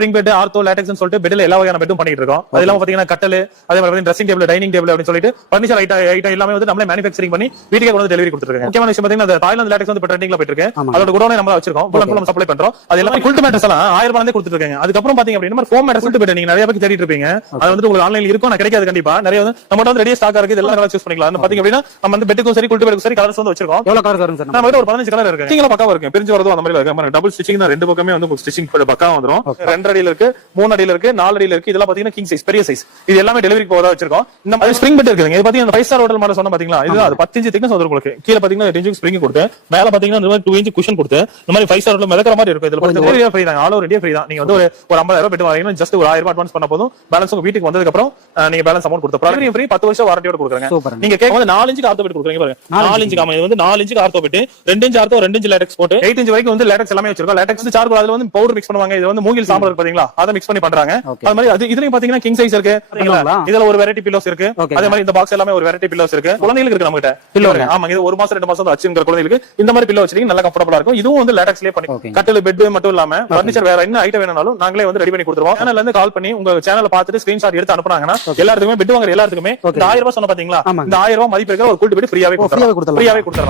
Spring bed, ortho, லேட்டெக்ஸ்னு சொல்லிட்டு பெட்ல எல்லா வகையான பெட்டும் பண்ணிட்டு இருக்கோம். அது இல்லாம பாத்தீங்கன்னா கட்டல், அதே மாதிரி ட்ரெஸ்ஸிங் டேபிள், டைனிங் டேபிள் அப்படின்னு சொல்லிட்டு ஃபர்னிச்சர் ஐட்டம் எல்லாமே வந்து நம்மளே மேனுஃபேக்சரிங் பண்ணி வீட்டுக்கே கொண்டு வந்து டெலிவரி கொடுத்துருக்கோம். முக்கியமான விஷயம் பாத்தீங்கன்னா தாய்லாந்து லேட்டெக்ஸ் வந்து ட்ரெண்டிங்ல போயிட்டு இருக்கு. அதோட குடோனை நம்ம வச்சிருக்கோம். ஃபுல் சப்ளை பண்றோம். அது எல்லாமே குல்ட் மேட்ரஸ் எல்லாம் 1000 ரூபாய் கொடுத்துட்டு இருக்காங்க. அதுக்கப்புறம் பாத்தீங்க அப்படின்னா ஃபோம் மேட்ரஸ் சொல்லிட்டு பெட் நீங்க நிறைய பேருக்கு தேடிட்டு இருப்பீங்க. அது வந்து உங்களுக்கு ஆன்லைன்ல இருக்கும், நான் கிடைக்காது கண்டிப்பா. நிறைய வந்து நம்ம வந்து ரெடியா ஸ்டாக் இருக்கு, இதெல்லாம் நல்லா சூஸ் பண்ணிக்கலாம். அது பாத்தீங்க அப்படின்னா நம்ம வந்து பெட்டுக்கும் சரி குல்ட் பெட்டுக்கும் சரி கலர்ஸ் வந்து வச்சிருக்கோம். எவ்வளவு கலர் வரும் சார்? நம்ம கிட்ட ஒரு 15 கலர் இருக்கு. ஸ்டிச்சிங்ல பக்காவா இருக்கு. பிரிஞ்சு வரதும் அந்த மாதிரி இருக்கு. டபுள் ஸ்டிச்சிங் தான், ரெண்டு பக்கமே வந்து ஸ்டிச்சிங் பக்காவா வந்துரும். 2 அடியில இருக்கு, 3 அடியில இருக்கு, 4 அடியில இருக்கு. இதெல்லாம் பாத்தீங்கன்னா கிங் சைஸ், பெரிய சைஸ். இது எல்லாமே டெலிவரிக்கு போறதா வச்சிருக்கோம். இந்த மாதிரி ஸ்ப்ரிங் பெட் இருக்குங்க. இது பாத்தீங்கன்னா 5 ஸ்டார் ஹோட்டல் மாதிரி சொன்ன பாத்தீங்களா, இது அது 10 இன்ச் திக்னஸ் வந்துரும் உங்களுக்கு. கீழ பாத்தீங்கன்னா 8 இன்ச் ஸ்ப்ரிங் கொடுத்து, மேல பாத்தீங்கன்னா இந்த மாதிரி 2 இன்ச் குஷன் கொடுத்து, இந்த மாதிரி 5 ஸ்டார் ஹோட்டல் மிதக்கிற மாதிரி இருக்கும். இதுல பாத்தீங்கன்னா ஃப்ரீ தான், ஆல் ஓவர் இந்தியா ஃப்ரீ தான். நீங்க வந்து ஒரு 50,000 ரூபாய் பெட் வாங்கினா ஜஸ்ட் ஒரு 1000 ரூபாய் அட்வான்ஸ் பண்ண போதும். பேலன்ஸ் உங்க வீட்டுக்கு வந்ததுக்கு அப்புறம் நீங்க பேலன்ஸ் அமௌண்ட் கொடுத்த ப்ராடக்ட் ஃப்ரீ, 10 வருஷம் வாரண்டியோட கொடுக்குறாங்க. நீங்க கேக்கும்போது 4 இன்ச் ஆர்த்தோ பெட் கொடுக்குறீங்க பாருங்க. 4 இன்ச் காம இது வந்து 4 inch ortho bed, 2 inch ortho, 2 inch latex போட்டு 8 இன்ச் வரைக்கும் வந்து லேட்டெக்ஸ் எல்லாமே வச்சிருக்கோம். லேட்டெக்ஸ் சார்கோல் அதுல வந்து பவுடர் மிக்ஸ் பண்ணுவாங்க. இது வந்து மூங்கில் சாம்பல் இருக்கு பாத்தீங்களா, அதை மிக்ஸ் பண்ணி பண்றாங்க. அது மாதிரி அது இதுலயும் பாத்தீங்கன்னா கிங் சைஸ் இருக்கு. இதுல ஒரு வெரைட்டி பில்லோஸ் இருக்கு. அதே மாதிரி இந்த பாக்ஸ் எல்லாமே ஒரு வெரைட்டி பில்லோஸ் இருக்கு. குழந்தைகளுக்கு இருக்கு நம்ம கிட்ட பில்லோ. ஆமா, இது 1 மாசம் 2 மாசம் வச்சிருக்கிற குழந்தைகளுக்கு இந்த மாதிரி பில்லோ வச்சிருக்கீங்க, நல்லா கம்ஃபர்ட்டபிளா இருக்கும். இதுவும் வந்து லேட்டெக்ஸ்லயே பண்ணி கட்டில் பெட் மட்டும் இல்லாம ஃபர்னிச்சர் வேற என்ன ஐட்டம் வேணும்னாலும் நாங்களே வந்து ரெடி பண்ணி கொடுத்துருவோம். சேனல்ல இருந்து கால் பண்ணி உங்க சேனலை பார்த்துட்டு ஸ்கிரீன்ஷாட் எடுத்து அனுப்புனாங்கன்னா எல்லாத்துக்குமே பெட் வாங்குற எல்லாத்துக்குமே இந்த 1000 ரூபாய் சொன்ன பாத்தீங்களா, இந்த 1000 ரூபாய் மதிப்பு இருக்கிற ஒரு குல்ட் பெட் ஃப்ரீயாவே கொடுத்துறோம்.